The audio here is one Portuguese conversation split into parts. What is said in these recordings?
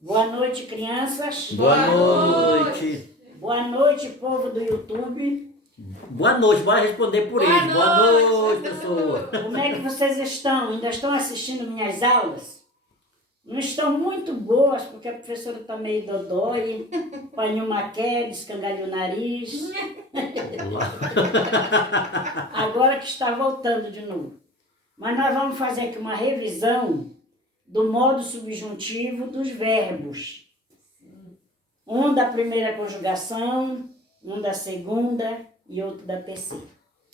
Boa noite, crianças. Boa noite. Boa noite, povo do YouTube. Boa noite, bora responder por eles. Boa noite, pessoa. Como é que vocês estão? Ainda estão assistindo minhas aulas? Não estão muito boas, porque a professora está meio dodói, apanhou uma queda, escangalhou o nariz. Agora que está voltando de novo. Mas nós vamos fazer aqui uma revisão do modo subjuntivo dos verbos. Um da primeira conjugação, um da segunda e outro da terceira.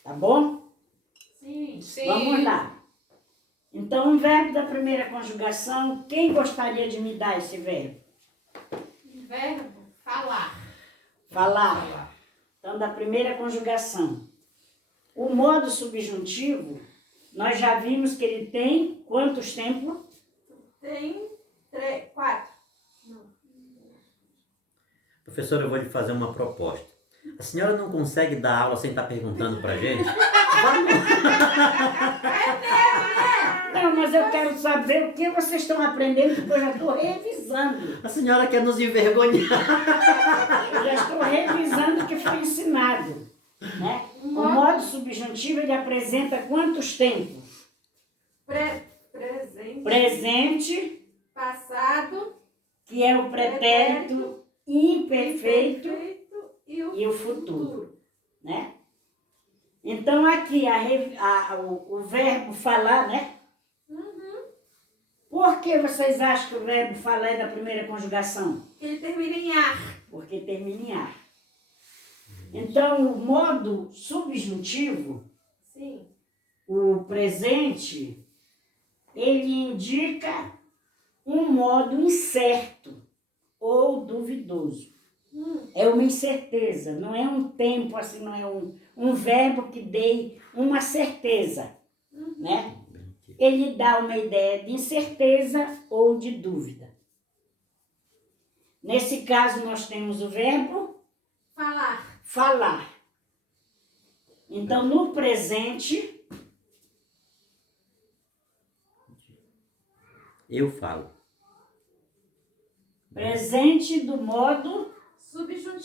Tá bom? Sim. Vamos lá. Então, o verbo da primeira conjugação, quem gostaria de me dar esse verbo? Verbo, falar. Falar. Então, da primeira conjugação. O modo subjuntivo, nós já vimos que ele tem quantos tempos? Tem 4. Professora, eu vou lhe fazer uma proposta. A senhora não consegue dar aula sem estar perguntando pra gente? Não, mas eu quero saber o que vocês estão aprendendo, porque eu já estou revisando. A senhora quer nos envergonhar. Eu já estou revisando o que foi ensinado. Né? O modo subjuntivo, ele apresenta quantos tempos? Presente. Presente, Passado. que é o pretérito imperfeito E o futuro. Né? Então, aqui, o verbo falar, né? Por que vocês acham que o verbo falar é da primeira conjugação? Ele termina em ar. Porque termina em ar. Então, o modo subjuntivo, Sim. o presente, ele indica um modo incerto ou duvidoso. É uma incerteza, não é um tempo assim, não é um verbo que dê uma certeza, né? Ele dá uma ideia de incerteza ou de dúvida. Nesse caso, nós temos o verbo Falar. falar. Então, no presente, Eu falo. presente do modo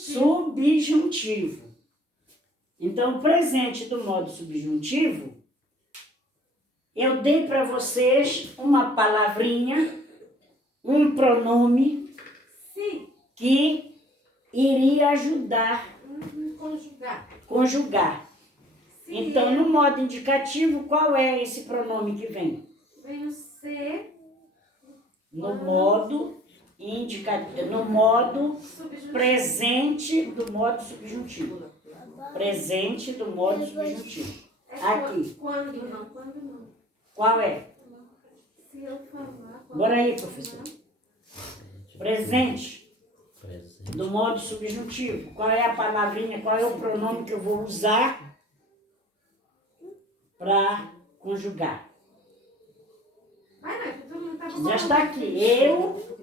subjuntivo. Então, o presente do modo subjuntivo, eu dei para vocês uma palavrinha, um pronome Sim. que iria ajudar conjugar. Sim. Então, no modo indicativo, qual é esse pronome que vem? Vem o ser. No modo indicativo, no modo Subjuntivo. presente do modo subjuntivo. Presente do modo subjuntivo. Aqui. Quando não. Qual é? Se eu falar. Bora aí, professor. Presente Presente. do modo subjuntivo. Qual é a palavrinha, qual é o pronome que eu vou usar para conjugar? Vai, não, todo mundo tá Já está aqui. Eu,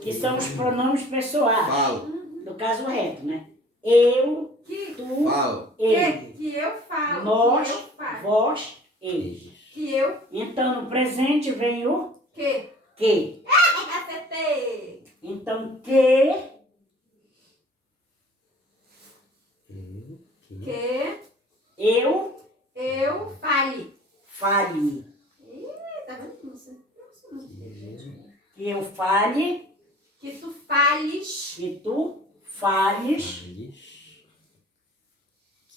que são os pronomes pessoais. Falo. No caso reto, né? Eu, Que tu, Falo. ele. que eu falo. Nós, que eu falo. vós, eles. Que eu. Então, no presente vem o Que. que. Acertei. Então, que Que eu fale. fale. Ih, tá vendo? Nossa, Que eu fale, que tu fales. que tu fales,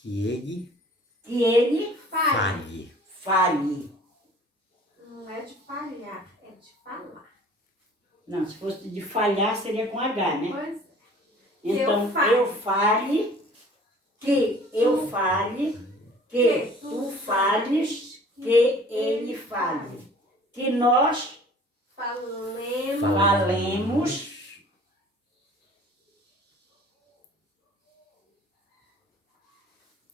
Que ele que ele fale. fale. Não é de falhar, é de falar. Não, se fosse de falhar, seria com H, né? Pois é. Então, eu fale, que eu fale, que tu fales, que ele fale. Que nós falemos,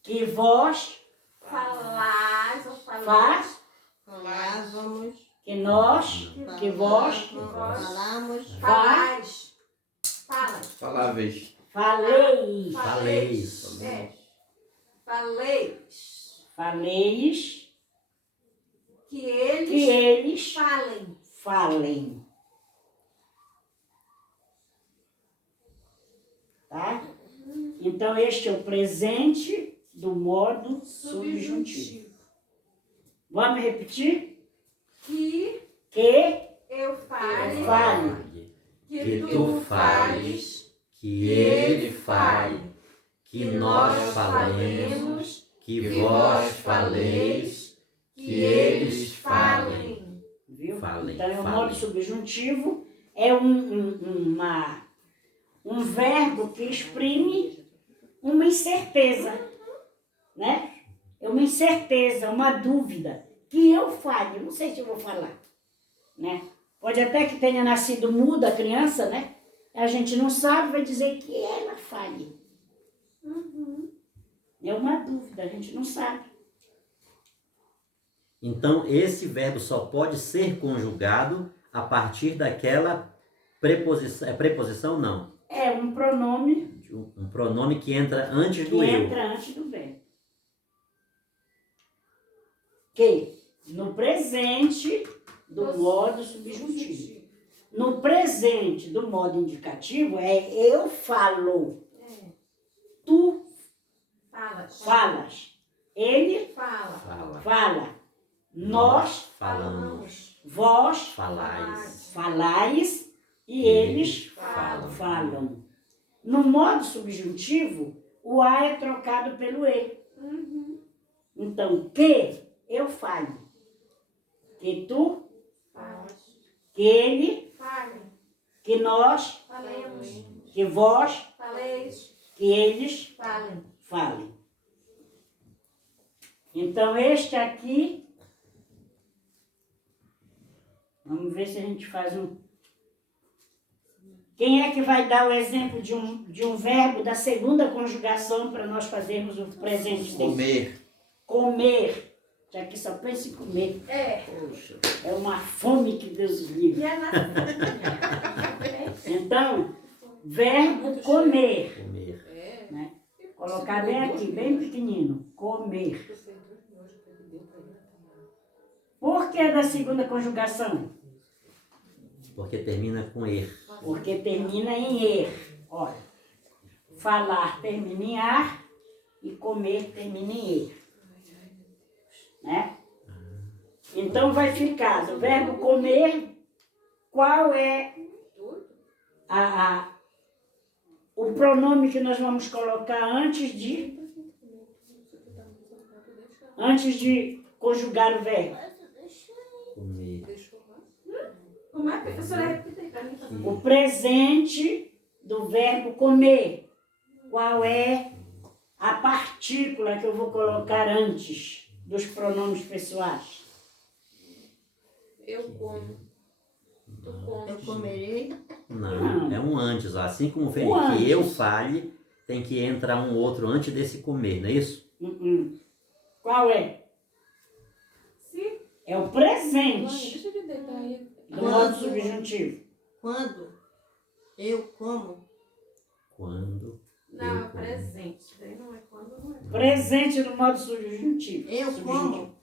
que vós Falás ou faz, Falávamos, que nós, que vós falamos, falás. Falas. Faláveis. faleis, Faleis. É. Faleis. faleis, Que eles que eles falem. falem. Então, este é o presente do modo subjuntivo. Vamos repetir? Que Que eu fale. fale. Que tu fales, que ele fale, que nós falemos, que vós faleis, que eles falem. Viu? Falem, Então, o falem. modo subjuntivo é um verbo que exprime uma incerteza, né? É uma incerteza, uma dúvida, que eu fale, não sei se eu vou falar, né? Pode até que tenha nascido muda a criança, né? A gente não sabe, vai dizer que ela fale. É uma dúvida, a gente não sabe. Então, esse verbo só pode ser conjugado a partir daquela preposição. É preposição? Não. É um pronome Um pronome que entra antes que do eu. entra antes do verbo. Que no presente do modo subjuntivo. No presente do modo indicativo é eu falo. Tu Falas. falas. Ele Fala. Fala. fala. Nós, falamos. vós Falais. falais e eles falam. falam. No modo subjuntivo, o A é trocado pelo E. Então, que eu fale. Que tu, Falas. que ele, Falem. que nós, Falemos. que vós, Faleis. que eles Falem. falem. Então, este aqui, vamos ver se a gente faz um... Quem é que vai dar o exemplo de um verbo da segunda conjugação para nós fazermos o presente dele? Comer. Comer. Já que só pensa em comer. É. Poxa. É uma fome que Deus livre. E é na Então, verbo comer. Comer. Né? Colocar bem aqui, bem pequenino. Comer. Por que da segunda conjugação? Porque termina com er. Porque termina em er. Olha, falar termina em ar e comer termina em er. Né? Então vai ficar do verbo comer, qual é o pronome que nós vamos colocar antes de conjugar o verbo? Comer. Como é, professora? Repita aí para mim. O presente do verbo comer. Qual é a partícula que eu vou colocar antes dos pronomes pessoais? Eu como. Tu comes. Eu comerei. Não, é um antes. Assim como fez O que antes. eu fale, tem que entrar um outro antes desse comer, não é isso? Qual é? Se É o Mãe, presente deixa de deitar aí. do modo subjuntivo. Quando eu como, Quando. não, é presente. Daí não é quando, não é. Presente do modo subjuntivo. eu como,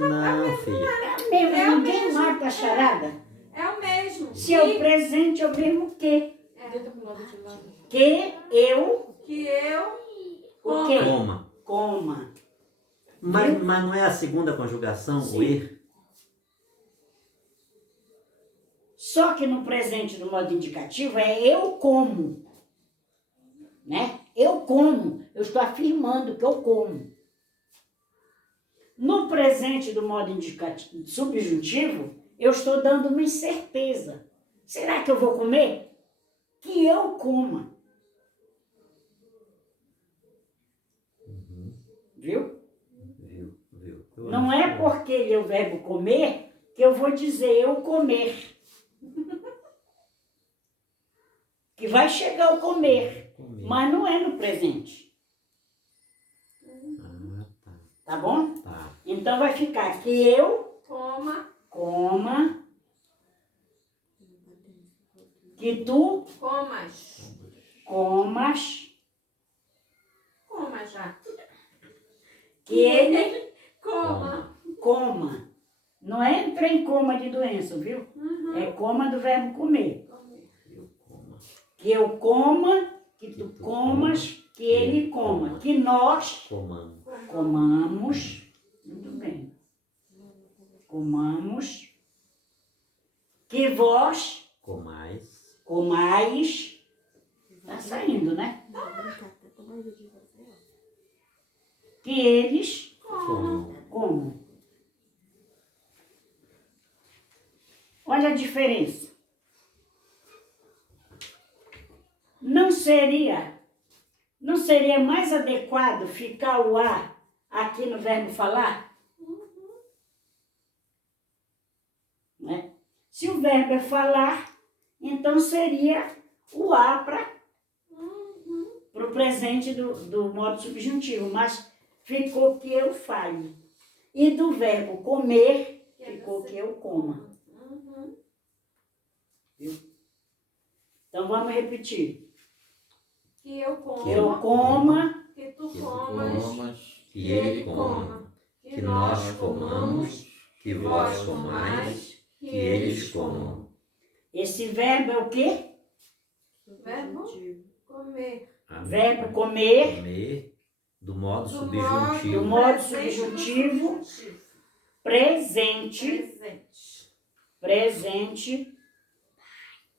Não, filha. Ninguém mata a charada. É o mesmo. Se é o presente, é o mesmo que. Deita pro lado de lá. Que eu, Que eu o quê? Coma. Coma. Mas não é a segunda conjugação, o er? Só que no presente do modo indicativo é eu como. Né? Eu como. Eu estou afirmando que eu como. No presente do modo indicativo, subjuntivo, eu estou dando uma incerteza. Será que eu vou comer? Que eu coma. Viu? Viu? Não é porque ele é o verbo comer que eu vou dizer eu comer. Que vai chegar o comer, Comer. mas não é no presente. Ah, tá. Tá bom? Tá. Então vai ficar que eu coma, coma, que tu comas. comas, Coma já. que ele Coma. coma. Não é entrar em coma de doença, viu? É coma do verbo comer. Eu coma. Que eu coma que tu comas, que ele coma, que nós Comando. comamos, muito bem, comamos, que vós Comais. comais, tá saindo, né? Que eles Comam. comam. Olha a diferença. Não seria mais adequado ficar o A aqui no verbo falar? Né? Se o verbo é falar, então seria o A para o presente do modo subjuntivo, mas ficou que eu fale. E do verbo comer, ficou que eu coma. Então vamos repetir. Que eu coma. Que eu coma, Que tu Que tu comas. comas, que ele coma, que nós comamos, que vós comais, que eles comam. esse verbo é o quê? Verbo comer. Verbo comer, Comer, do modo do subjuntivo. modo subjuntivo, presente, presente,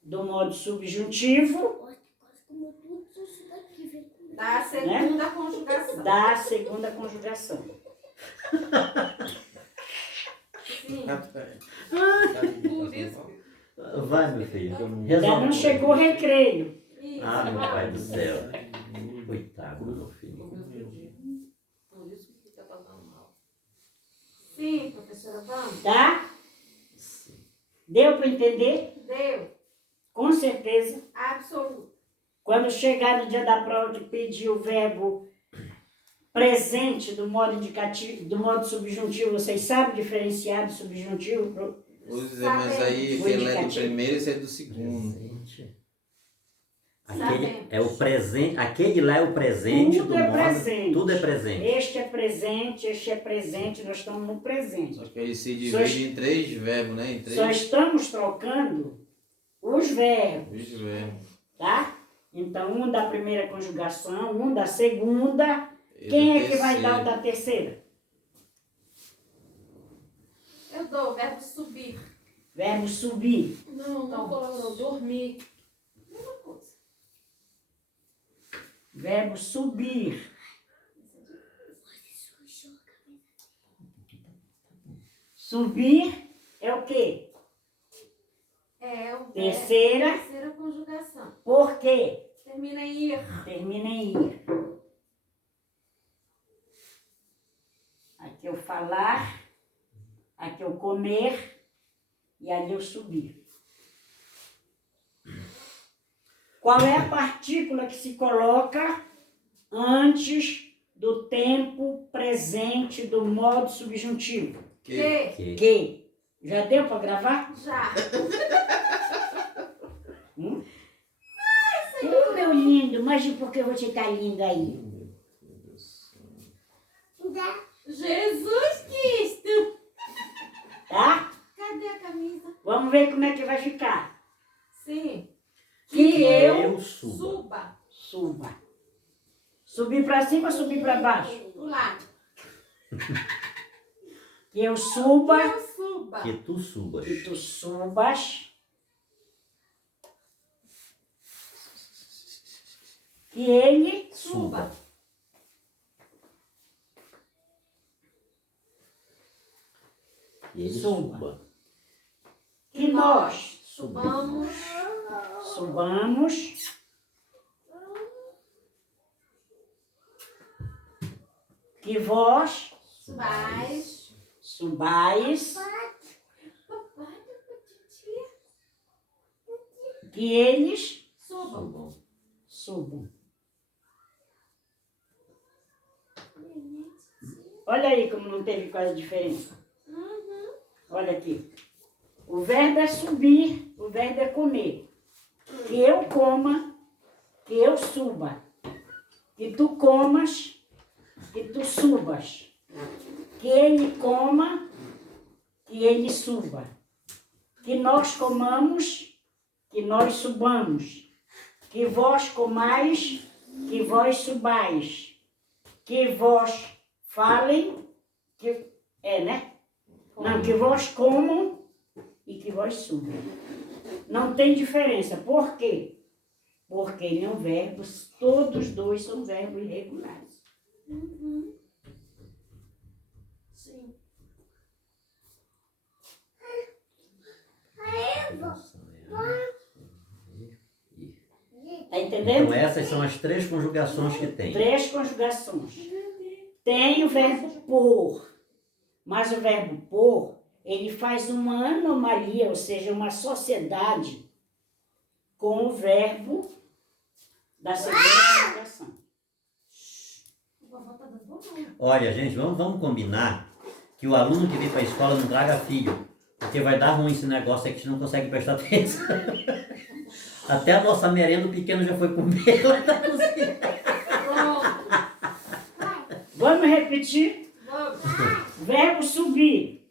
do modo subjuntivo, Da segunda conjugação. da segunda conjugação. Sim. Por isso. Vai, meu filho. Ainda não chegou o recreio, Isso. Ah, meu pai do céu. Coitado, meu filho. Por isso que fica passando mal. Sim, professora, vamos. tá? Deu para entender? Deu. Com certeza. Absoluto. Quando chegar no dia da prova que pedir o verbo presente do modo indicativo, do modo subjuntivo, vocês sabem diferenciar do subjuntivo pro Vou dizer, mas aí O aquele é do indicativo. primeiro e esse é do segundo. Presente. Sabemos. É o presente, aquele lá é o presente Tudo do é modo. presente. Tudo é presente. Este é presente, este é presente, nós estamos no presente. Só que aí se Só divide em três verbos, né? Em Só três estamos trocando os verbos, verbos. tá? Então, um da primeira conjugação, um da segunda. Esse Quem o é que vai dar o terceiro. da terceira? Eu dou o verbo subir. Verbo subir. Não coloca não. Dormir. Mesma coisa. Verbo subir. Subir é o quê? É o Terceira. terceira conjugação. Por quê? Termina em ir. Termina em ir. Aqui eu falar, aqui eu comer e ali eu subir. Qual é a partícula que se coloca antes do tempo presente do modo subjuntivo? Que? Que? Já deu para gravar? Já. Meu lindo, mas e por que você está lindo aí? Jesus Cristo. Tá? Cadê a camisa? Vamos ver como é que vai ficar. Sim. Que eu suba. Suba. suba. Subir para cima ou subir para baixo? Do lado. Que eu suba, Eu suba. Que tu subas. que tu subas. Que ele Suba. E ele Suba. suba. que nós Subamos. subamos. Que vós Subais. subais. Papai, titia. Que eles Subam. Subam. subam. Olha aí como não teve quase diferença. Olha aqui. O verbo é subir, o verbo é comer. Que eu coma, que eu suba. Que tu comas, que tu subas. Que ele coma, que ele suba. Que nós comamos, que nós subamos. que vós comais, que vós subais, que vós falem, que né? Não, que vós comam e que vós subam. Não tem diferença. Por quê? Porque ele é um verbo, todos dois são verbos irregulares. Sim. Tá entendendo? Então essas são as 3 conjugações que tem. 3 conjugações. Tem o verbo por, mas o verbo por, ele faz uma anomalia, ou seja, uma sociedade com o verbo da segunda conjugação. A vovó tá dando nome. Olha, gente, vamos combinar que o aluno que vem para a escola não traga filho, porque vai dar ruim esse negócio aí que a gente não consegue prestar atenção. Até a nossa merenda, o pequeno já foi comer lá na cozinha. Vamos repetir? Vamos. Verbo subir,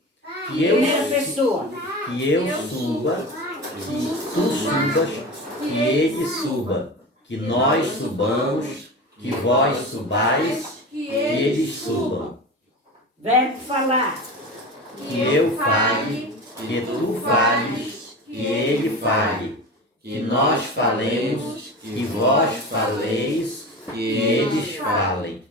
Que eu, primeira pessoa. que eu suba, que tu subas, que ele suba, que nós subamos, que vós subais, que eles subam. Verbo falar, Que eu fale, que tu fales, que ele fale, que nós falemos, que vós faleis, que eles falem.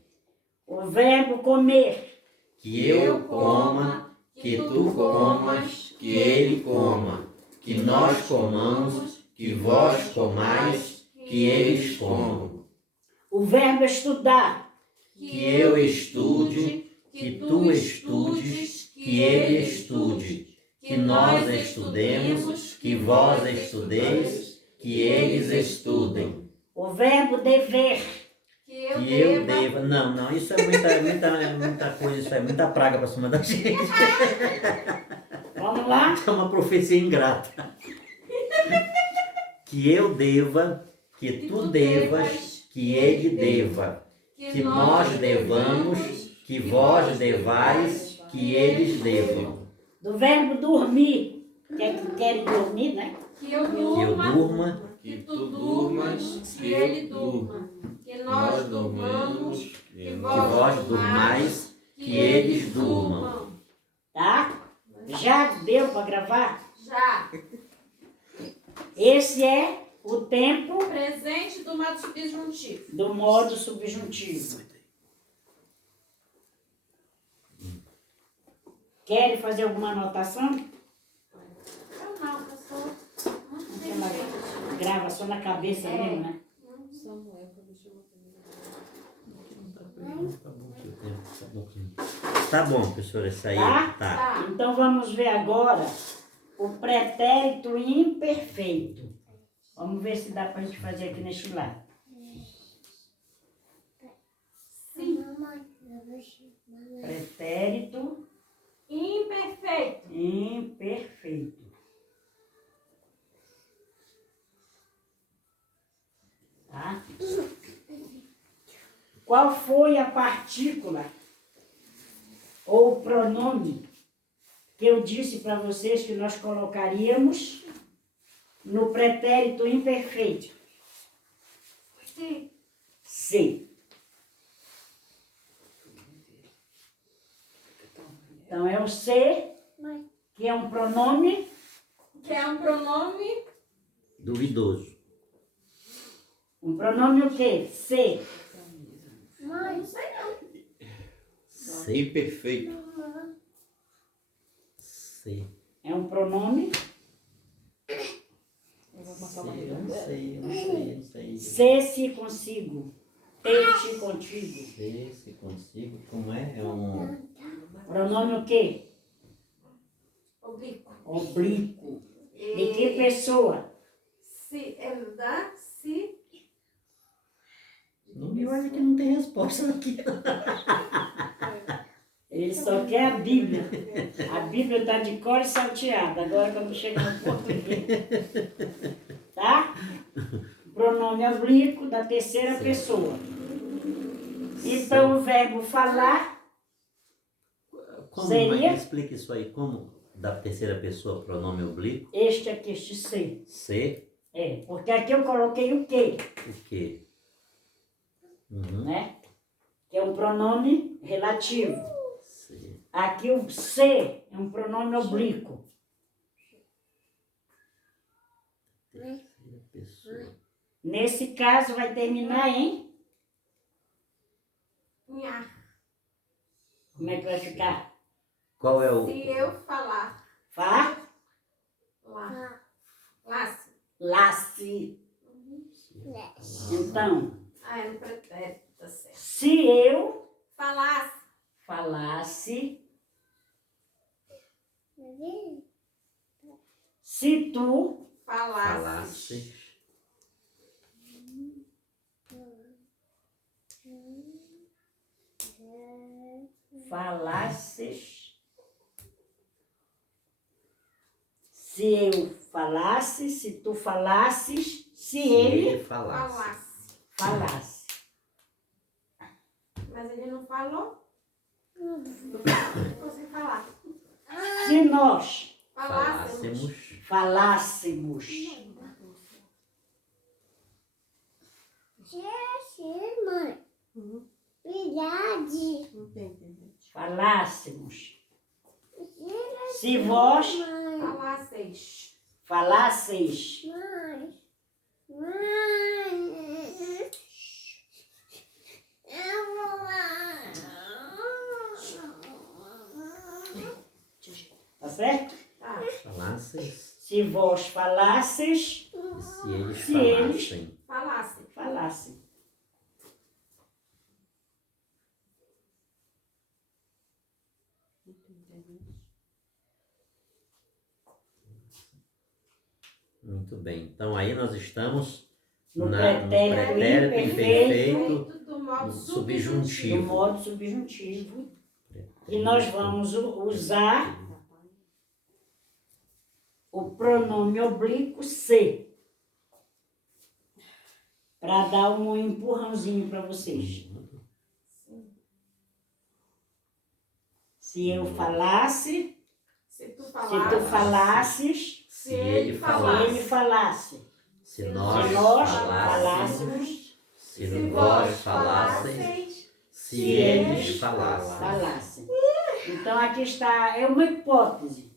o verbo comer, Que eu coma, que tu comas, que ele coma, que nós comamos, que vós comais, que eles comam. o verbo estudar, Que eu estude, que tu estudes, que ele estude, que nós estudemos, que vós estudeis, que eles estudem. o verbo dever, Que eu deva. Não, isso é muita coisa, isso é muita praga pra cima da gente. vamos lá? É uma profecia ingrata. Que eu deva, que tu devas, que ele deva, que nós devamos, que vós devais, que eles devam. Do verbo dormir, que querem dormir, né? Que eu Que eu durma, durma, que tu durmas, que ele durma, que nós durmamos, que que vós durmais, que eles durmam. Tá? Já deu para gravar? Já. Esse é o tempo Presente do modo subjuntivo. do modo subjuntivo. Querem fazer alguma anotação? Eu não, professor. Ela grava só na cabeça mesmo, né? Samuel, deixa eu Tá bom, professora, isso aí. Tá? Tá. Então vamos ver agora o pretérito imperfeito. Vamos ver se dá para a gente fazer aqui neste lado. Pretérito Imperfeito. imperfeito. Tá? Qual foi a partícula ou pronome que eu disse para vocês que nós colocaríamos no pretérito imperfeito? Sim. Se. Então é o se, que é um pronome Que é um pronome. Duvidoso. o quê? Se. Não sei não. Imperfeito. Se. É um pronome. Eu não sei. Se consigo. Te contigo. Se consigo, como é? É um. Pronome o quê? Oblíquo. Oblíquo. De que pessoa? Se ele dá, se. Não me olha que não tem resposta aqui. Ele só quer a Bíblia. A Bíblia está de cor e salteada. Agora quando chega no português. Tá? Pronome oblíquo da terceira pessoa. Então o verbo falar Como, seria mas explica isso aí. Como da terceira pessoa, pronome oblíquo? este aqui, este ser. Se. porque aqui eu coloquei o que, O quê? Uhum. né? Que é um pronome relativo. C. Aqui o se é um pronome oblíquo. Terceira pessoa. Nesse caso vai terminar em... Nha. Como é que vai ficar? Qual é o... Se eu falar Fa, lá. Lasse. lasse. Então, É no pretérito, tá certo. se eu Falasse. falasse, se tu Falasse. Falasse. falasses, se eu falasse, se tu falasses, se ele falasse. Falasse. falasse. Mas ele não falou? Não consegui falar. Se nós Falássemos. falássemos, Mãe. Verdade. Não tem internet. falássemos, se vós Falasseis. falasseis, Mãe. Mãe. Eu vou lá. tá certo? Tá. Falasses. Se vós falasses, Se eles Se eles- falassem. Falasse. falassem. Não tem internet. Muito bem. Então aí nós estamos No no pretérito pretérito imperfeito, imperfeito Do modo no do subjuntivo. modo subjuntivo, e nós vamos usar o pronome oblíquo se, para dar um empurrãozinho para vocês. Se eu falasse, Se tu se tu falasse. falasses, Se ele se falasse. ele falasse, Se se nós nós falássemos. falássemos, Se Se vós falasseis. Se eles falassem. falassem. Então aqui está, é uma hipótese.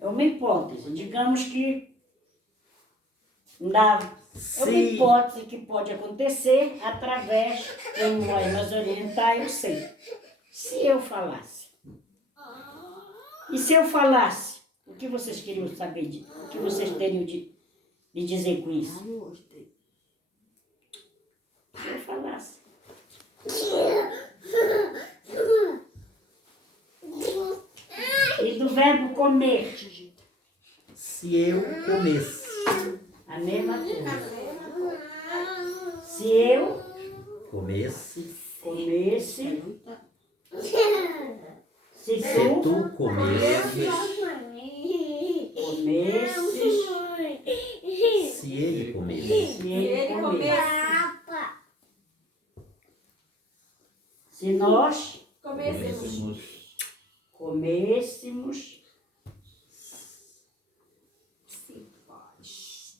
É uma hipótese. Digamos que é uma Se hipótese que pode acontecer através, quem vai nos orientar, eu sei. Se eu falasse. E se eu falasse? O que vocês queriam saber? O que vocês teriam de dizer com isso? Ah, não gostei. Se eu falasse. E do verbo comer, se eu comesse. a mesma coisa. Se eu Comesse. comesse, se Se tu tu comesses. comesses, Se ele comesse. se ele Ele comesse. Se nós Comêssemos. comêssemos, Se vós.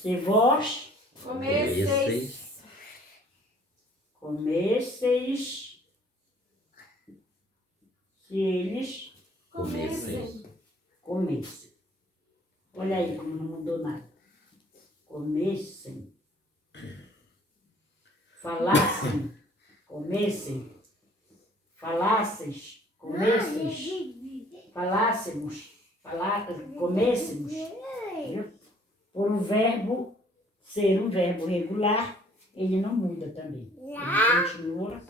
se vós Comesseis. comesseis, se eles Comessem. comessem. Olha aí como não mudou nada. Comessem. Falassem. Comessem. Falasseis. Comesseis. Falássemos. Comêssemos. Viu? Por um verbo ser um verbo regular, ele não muda também. Ele continua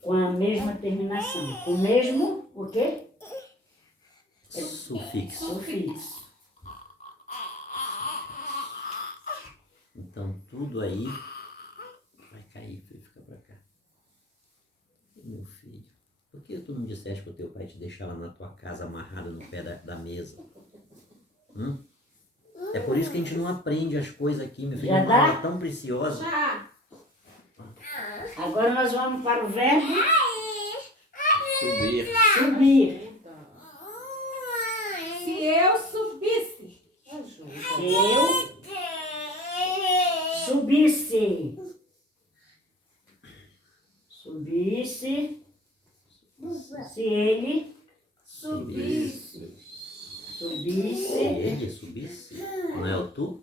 com a mesma terminação. Com o mesmo, o quê? Sufixo. Sufixo. Então tudo aí vai cair, filho, fica pra cá. Meu filho, por que tu não disseste que o teu pai te deixava na tua casa amarrado no pé da mesa? É por isso que a gente não aprende as coisas aqui, meu filho. Já É uma dá? aula tão preciosa. Já. Agora nós vamos para o verbo Subir. subir. Se Se eu subisse, se ele Subisse. subisse, Ele subisse? Não é o tu?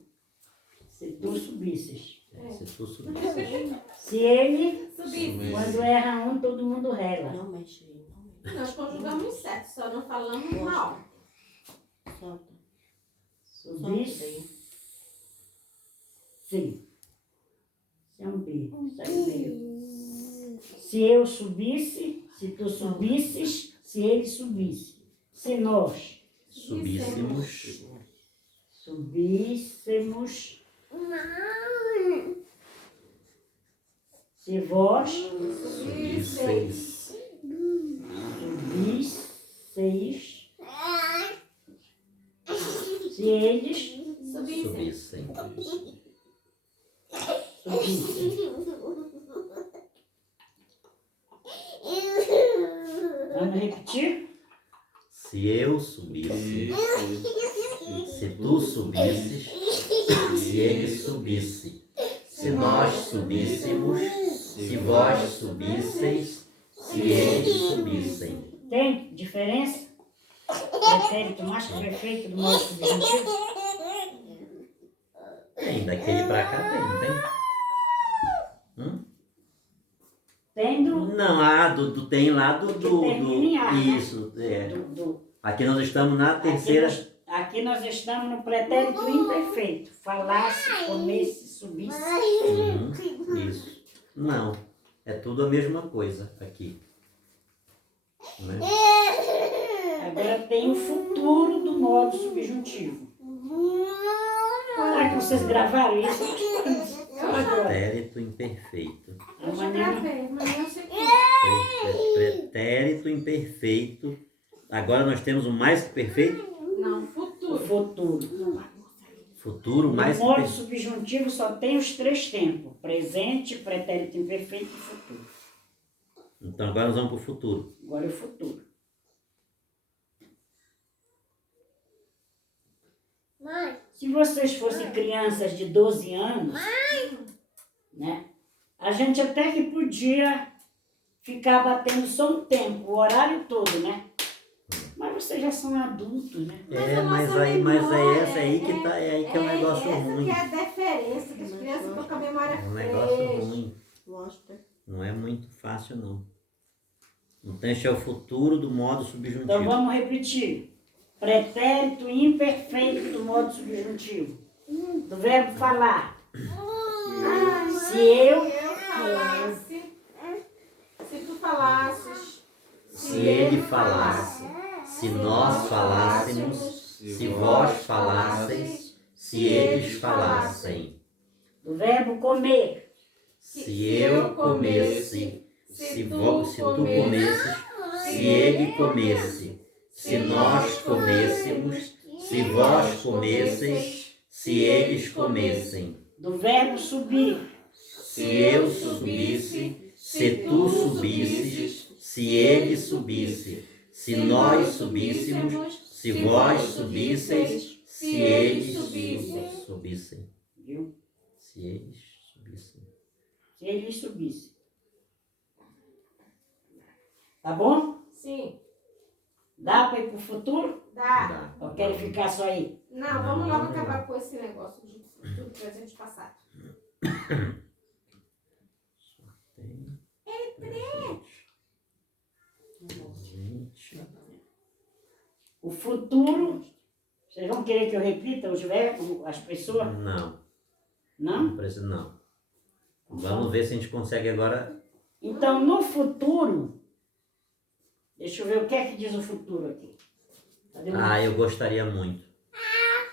se tu subisses. É, se tu subisse. Se ele, Subisse. quando erra um, todo mundo rela. Não mexe aí, não mexe. Nós conjugamos certo, só não falamos mal. Solta. Subisse. Sim. Isso é um B. Isso é um B. Se eu subisse, se tu subisses, se ele subisse. Se nós Subíssemos. subíssemos, se vós Subisseis. subisseis, se eles Subissem. subissem. Vamos repetir? Se eu subisse, Isso. se tu subisses, se ele subisse, se nós subíssemos, se vós subisseis, se eles subissem. Tem diferença? Pretérito mais que perfeito do modo subjuntivo? Tem, daquele pra cá tem, não tem? Tendo Não, tem lá do, Que termina em ar, né? isso, é. do Aqui nós estamos na terceira. Aqui nós estamos no pretérito imperfeito. Falasse, comesse, subisse. Isso. Não, é tudo a mesma coisa aqui. Né? Agora tem o futuro do modo subjuntivo. Será que vocês gravaram isso? Pretérito imperfeito. A Eu já maneira- gravei, mas não sei o que. Pretérito imperfeito. Agora nós temos o mais que perfeito. Não, O futuro. futuro. Futuro mais No que modo perfeito. subjuntivo só tem os três tempos: presente, pretérito imperfeito e futuro. Então agora nós vamos para o futuro. Agora é o futuro. Se vocês fossem crianças de 12 anos, né, a gente até que podia ficar batendo só um tempo, o horário todo, né? Mas vocês já são adultos, né? É, a mas nossa é memória essa aí que tá, é aí que é um negócio essa ruim. que é a diferença, que as crianças estão com a memória É um negócio fresca. ruim. Mostra. Não é muito fácil não. Então esse é o futuro do modo Então subjuntivo. vamos repetir. Pretérito imperfeito do modo subjuntivo. Do verbo falar. Se eu falasse, se tu falasses, Se ele falasse, se nós falássemos, se vós falasseis, se eles falassem. do verbo comer. Se eu comesse, se tu comesses, se ele comesse, se nós comêssemos, se vós comesseis, se eles comessem. Do verbo subir. Se eu subisse, se tu subisses, se ele subisse, se nós subíssemos, se vós subisseis, se eles subissem. Viu? Se eles subissem. Se ele subisse. Tá bom? sim, Dá para ir pro futuro? dá. Ou querem ficar só aí? Não, vamos logo acabar com esse negócio de futuro, presente e passado. Presente. O futuro. Vocês vão querer que eu repita os verbos, as pessoas? Não, Não? não precisa não. Vamos ver se a gente consegue agora. Então, no futuro, deixa eu ver o que é que diz o futuro aqui. Cadê o- Ah, eu gostaria muito.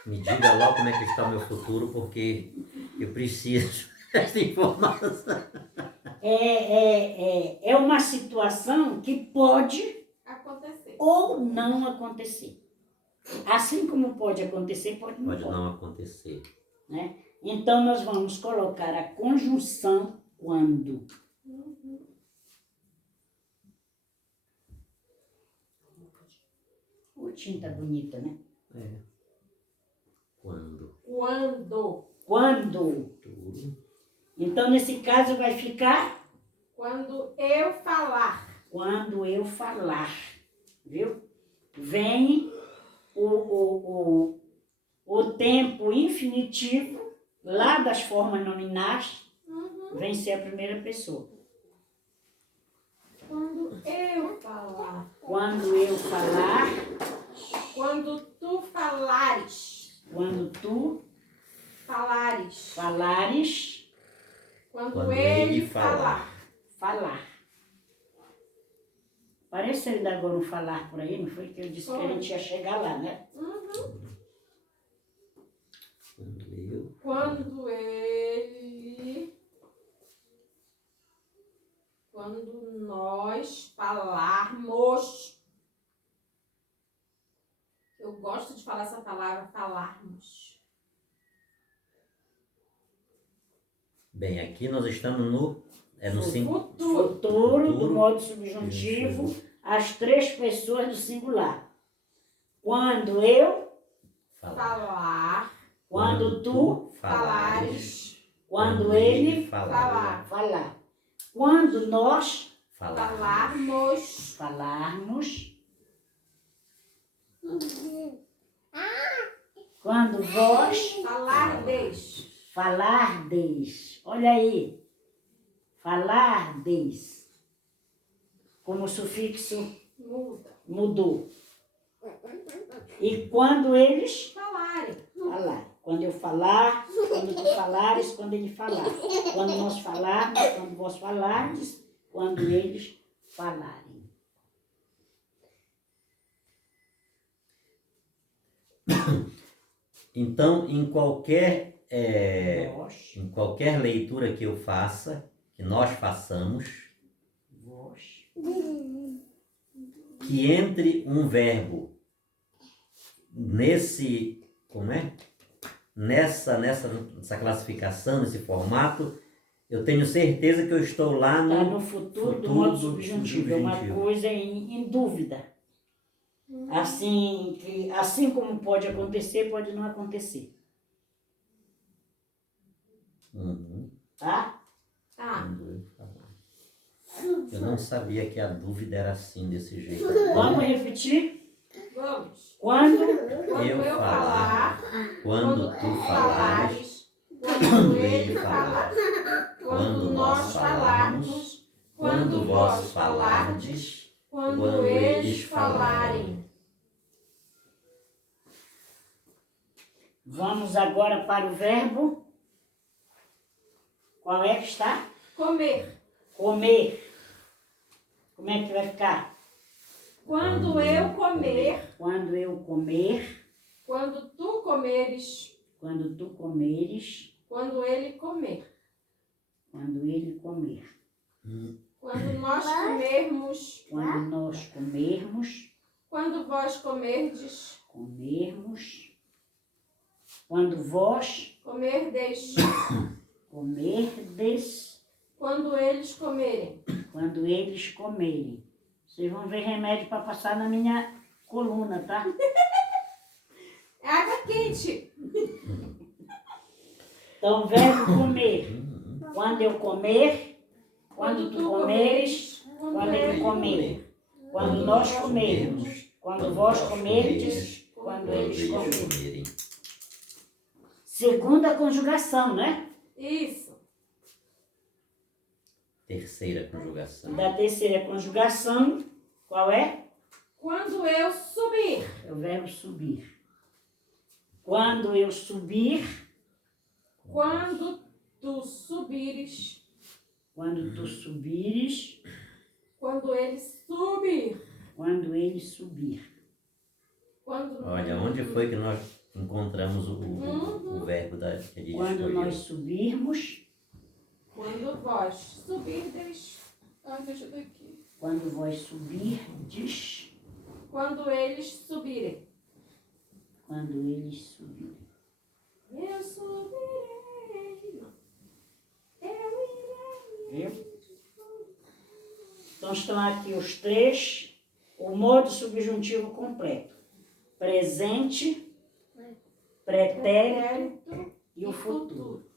Me diga logo como é que está o meu futuro, porque eu preciso dessa informação. É uma situação que pode Acontecer. ou não acontecer. Assim como pode acontecer, pode não. Pode não acontecer. Né? Então, nós vamos colocar a conjunção quando. O tinta bonita, né? É. Quando? Quando. Quando. Então, nesse caso, vai ficar Quando eu falar. quando eu falar. Viu? Vem o tempo infinitivo, lá das formas nominais, vem ser a primeira pessoa. Quando eu falar. Quando eu falar, Quando tu falares. quando tu Falares. falares, Quando ele falar. falar. Parece ainda agora um falar por aí, não foi? Que eu disse que a gente ia chegar lá, né? Quando ele. Quando nós falarmos. Eu gosto de falar essa palavra, falarmos. Bem, aqui nós estamos no Futuro. Futuro do modo Subjuntivo. subjuntivo, as três pessoas do singular. Quando eu, Falar. quando tu, Falares. quando ele Falar. falar. Quando nós Falarmos. falarmos. Quando vós Falardes. falardes. Olha aí. Falardes. Como o sufixo Muda. mudou. E quando eles Falarem. falar. Quando eu falar, quando tu falares, quando ele falar. Quando nós falarmos, quando vós falardes, quando eles falarem. Então, em qualquer Vós, leitura que eu faça, que nós façamos, vós, que entre um verbo nessa classificação, nesse formato, eu tenho certeza que eu estou lá está no no futuro do futuro modo do subjuntivo. É uma subjuntivo. coisa em dúvida. Assim como pode acontecer, pode não acontecer. Uhum. Tá? Tá. Eu não sabia que a dúvida era assim, desse jeito. Vamos repetir? Vamos. Quando Quando eu falar. Quando tu falares, Quando ele falar. falar. Quando nós falarmos. Quando vós falardes. Quando eles falarem. vamos agora para o verbo. Qual é que está? Comer. Comer. Como é que vai ficar? Quando eu comer. Quando eu comer, Quando tu comeres. quando tu comeres, Quando ele comer. quando ele comer. Quando nós comermos. Quando nós comermos, Quando vós comerdes. quando vós Comerdes. comerdes, Quando eles comerem. quando eles comerem. Vocês vão ver remédio para passar na minha coluna, tá? É água quente. Então, verbo comer. Quando eu comer, quando tu comeres, quando ele comer. Quando nós comermos, quando vós comerdes, quando eles comerem. Segunda conjugação, né? Isso. Terceira conjugação. Da terceira conjugação, qual é? Quando eu subir. É o verbo subir. Quando eu subir, Quando tu subires. quando tu subires, Quando ele subir. quando ele subir. Quando Olha, onde foi que nós encontramos o verbo que ele Quando escolheu? nós subirmos, Quando vós subirdes. Ah, me ajuda aqui. quando vós subirdes, Quando eles subirem. quando eles subirem. Eu subirei. Eu irei. Viu? Então estão aqui os três, o modo subjuntivo completo. Presente, pretérito pretérito e o futuro.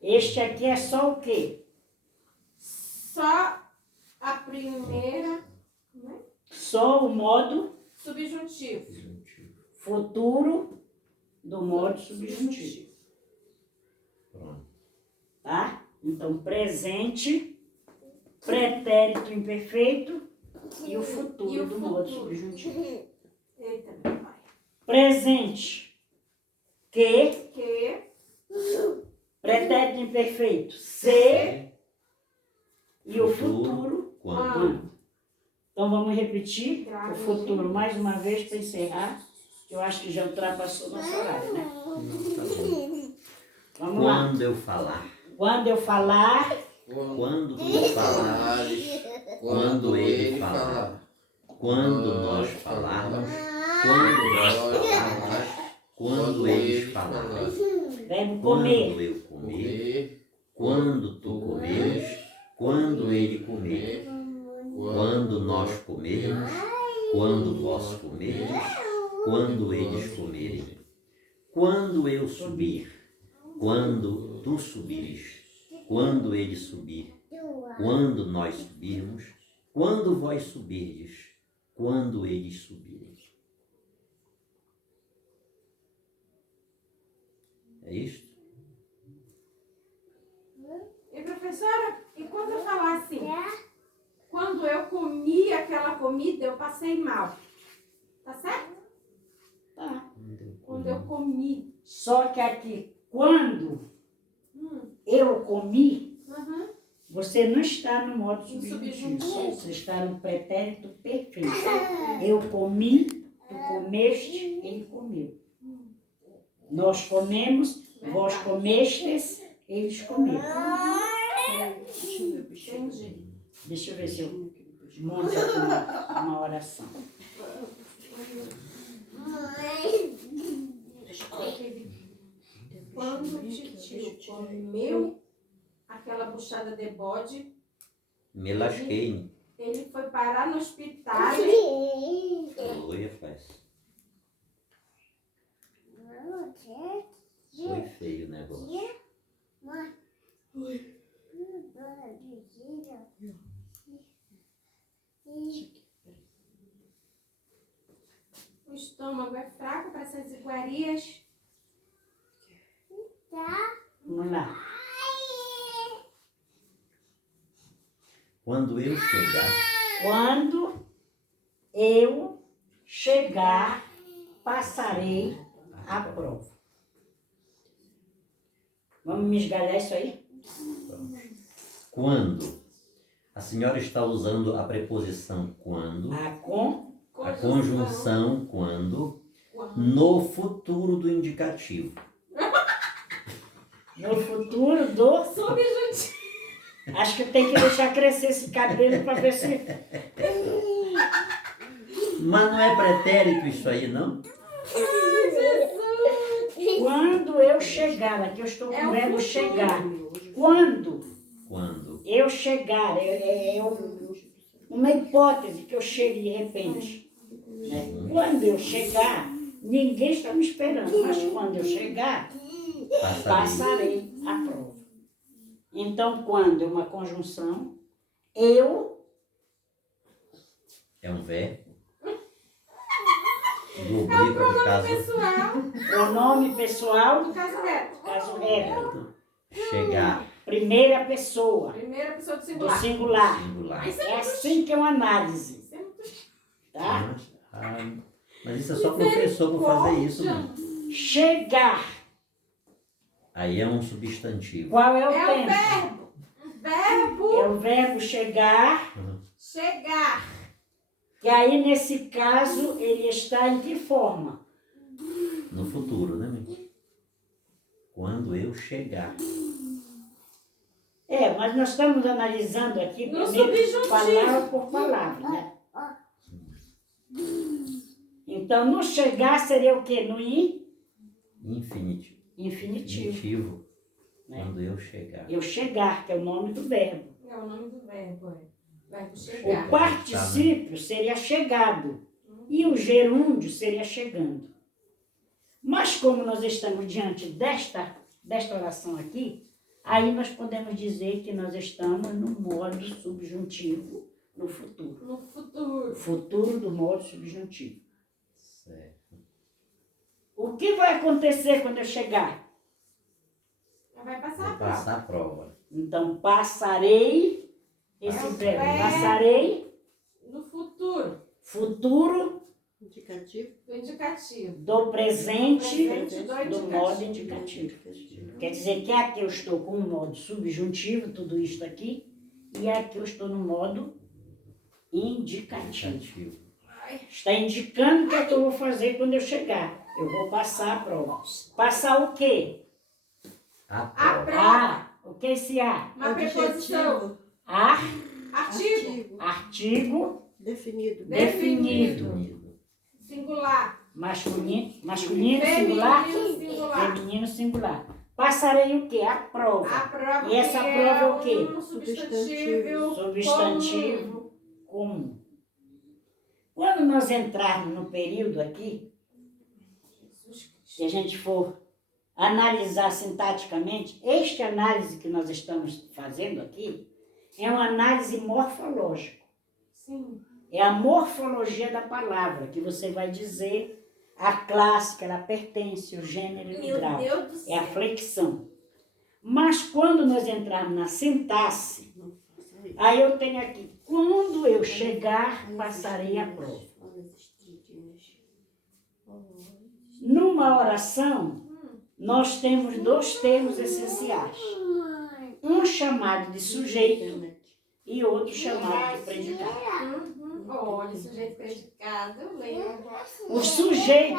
Este aqui é só o quê? Só a primeira, Só o modo subjuntivo. futuro do modo subjuntivo. Pronto. Tá? Então, presente, pretérito imperfeito e o futuro E o do modo futuro. subjuntivo. Eita, meu pai. Presente, que, Que pretérito imperfeito, se, e o futuro, Quando? quando. Então, vamos repetir o Grave. futuro mais uma vez para encerrar, que eu acho que já ultrapassou nosso horário, né? Tá bom. Vamos lá. Quando eu falar. Quando eu falar, Quando tu falar. Quando ele falar. Quando nós falarmos. Quando nós falarmos. Quando eles falarem. verbo Quando comer. eu comer. Comer. Quando tu comeres. Quando ele comer. Quando nós comermos. Quando vós comerdes. Quando eles comerem. Quando eu subir. Quando tu subires. Quando ele subir. Quando nós subirmos. Quando vós subirdes. Quando eles subirem. É isto? E professora, e quando eu falar assim, quando eu comi aquela comida, eu passei mal. Tá certo? Tá. Quando eu comi. Só que aqui, quando eu comi, Uhum. você não está no modo No subjuntivo. subjuntivo. Você está no pretérito perfeito. Eu comi, tu comeste, ele comeu. Nós comemos, vós comestes, eles comeram. Entendi. Deixa eu ver se eu monto aqui uma oração. Quando o titio comeu aquela buchada de bode, Me lasquei. ele foi parar no hospital. Oi, rapaz. Foi feio o negócio. O estômago é fraco para essas iguarias. Vamos lá. Quando eu chegar. Quando eu chegar, passarei a prova. Vamos me esgalhar isso aí? Quando a senhora está usando a preposição quando, a conjunção quando, no futuro do indicativo. No futuro do... Subjuntivo. Acho que tem que deixar crescer esse cabelo para ver se... Mas não é pretérito isso aí, não? Quando eu chegar, aqui eu estou com É o o verbo futuro. chegar. Quando Quando eu chegar, uma hipótese que eu chegue de repente. Né? Quando eu chegar, ninguém está me esperando, mas quando eu chegar, passarei a prova. Então, quando é uma conjunção, eu, é um verbo. Do oblíquo, do caso, Pessoal, pronome pessoal, do caso reto. caso reto. chegar, Primeira pessoa, Primeira pessoa do do singular. singular. singular. É assim que é uma análise, Isso é muito tá? Mas isso é só professor para fazer isso, mano. Chegar. Aí é um substantivo. Qual é o É o tempo? verbo. Verbo É o verbo chegar. chegar. E aí, nesse caso, ele está em que forma? No futuro, né, menino? Quando eu chegar. É, mas nós estamos analisando aqui No primeiro subjuntivo. palavra por palavra, né? Então, no chegar seria o quê? No Infinitivo. infinitivo. Né? Quando eu chegar. Eu chegar, que é o nome do verbo. É o nome do verbo, é. Verbo O chegar. particípio seria chegado. E o gerúndio seria chegando. Mas como nós estamos diante desta oração aqui, aí nós podemos dizer que nós estamos no modo subjuntivo no futuro. No futuro. Futuro do modo subjuntivo. Certo. O que vai acontecer quando eu chegar? Vai passar Vou a prova. passar a prova. Então, passarei, esse verbo, passarei, No futuro. futuro Indicativo. Do indicativo. do presente, Presente do modo indicativo. Quer dizer que aqui eu estou com o modo subjuntivo, tudo isto aqui, e aqui eu estou no modo indicativo. Indicativo. Está indicando o que é que eu vou fazer quando eu chegar. Eu vou passar a prova. Passar o quê? A A prova. prova. O que é esse A? Uma preposição. Adjetivo. Artigo. Artigo Definido. definido. Definido. Singular. Masculino singular. Feminino singular. Feminino singular. Passarei o quê? A prova. A prova. E essa que prova é o quê? Um substantivo. Substantivo comum. Quando nós entrarmos no período aqui, se a gente for analisar sintaticamente, esta análise que nós estamos fazendo aqui é uma análise morfológica. Sim. É a morfologia da palavra, que você vai dizer a classe que ela pertence, o gênero e o Meu grau. Deus do É a céu. flexão. Mas quando nós entrarmos na sintaxe, aí eu tenho aqui, quando eu chegar, passarei a prova. Numa oração, nós temos dois termos essenciais. Um chamado de sujeito e outro chamado de predicado. Olha, sujeito predicado, lembra? O sujeito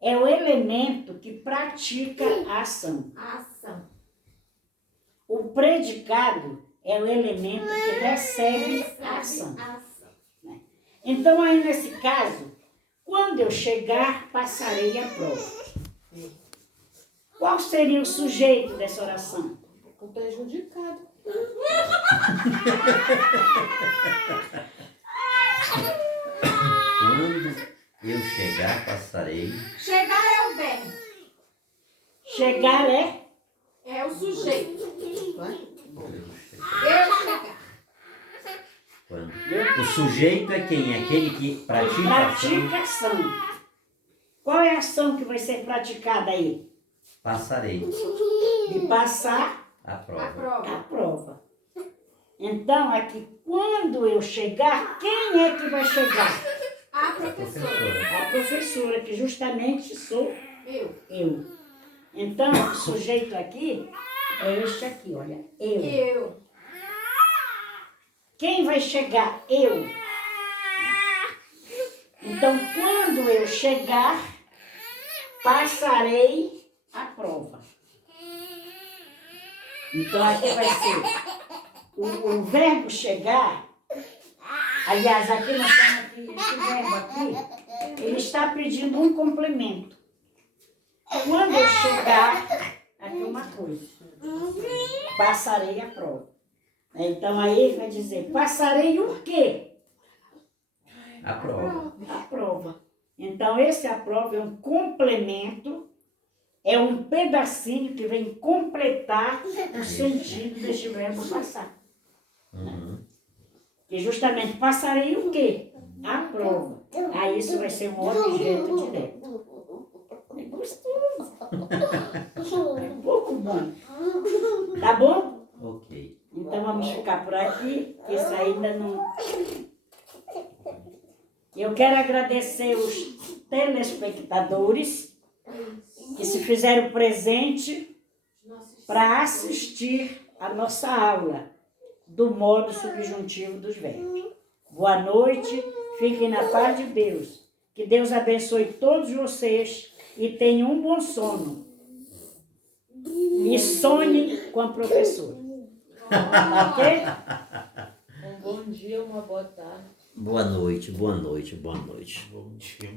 é o elemento que pratica a ação. A ação. O predicado é o elemento que recebe a ação. A ação. Então, aí nesse caso, quando eu chegar, passarei a prova. Qual seria o sujeito dessa oração? O prejudicado. Quando eu chegar, passarei. Chegar é o verbo. Chegar é É o sujeito. Eu chegar. Eu chegar. Quando? O sujeito é quem? É aquele que pratica a ação. pratica ação. Qual é a ação que vai ser praticada aí? Passarei De passar a A prova. prova. a prova. Então, aqui, quando eu chegar, quem é que vai chegar? A A professora. professora. A professora, que justamente sou eu. Então, o sujeito aqui é este aqui, olha, eu. Eu. Quem vai chegar? Eu. Então, quando eu chegar, passarei a prova. Então, aqui vai ser o verbo chegar. Aliás, aqui nós temos aqui, esse verbo aqui, ele está pedindo um complemento. Quando eu chegar, aqui uma coisa, passarei a prova. Então aí ele vai dizer, passarei o quê? A prova. A prova. Então esse a prova é um complemento, é um pedacinho que vem completar o sentido deste verbo passar. Uhum. Que justamente passarei o quê? A prova. Aí isso vai ser um objeto direto. É gostoso. É um pouco bom. Tá bom? Ok. Então vamos ficar por aqui, que isso ainda não... Eu quero agradecer os telespectadores que se fizeram presente para assistir a nossa aula do modo subjuntivo dos verbos. Boa noite, fiquem na paz de Deus. Que Deus abençoe todos vocês e tenham um bom sono. E sonhe com a professora. Ok? Um bom dia, uma boa tarde. Boa noite, boa noite, boa noite. Bom dia.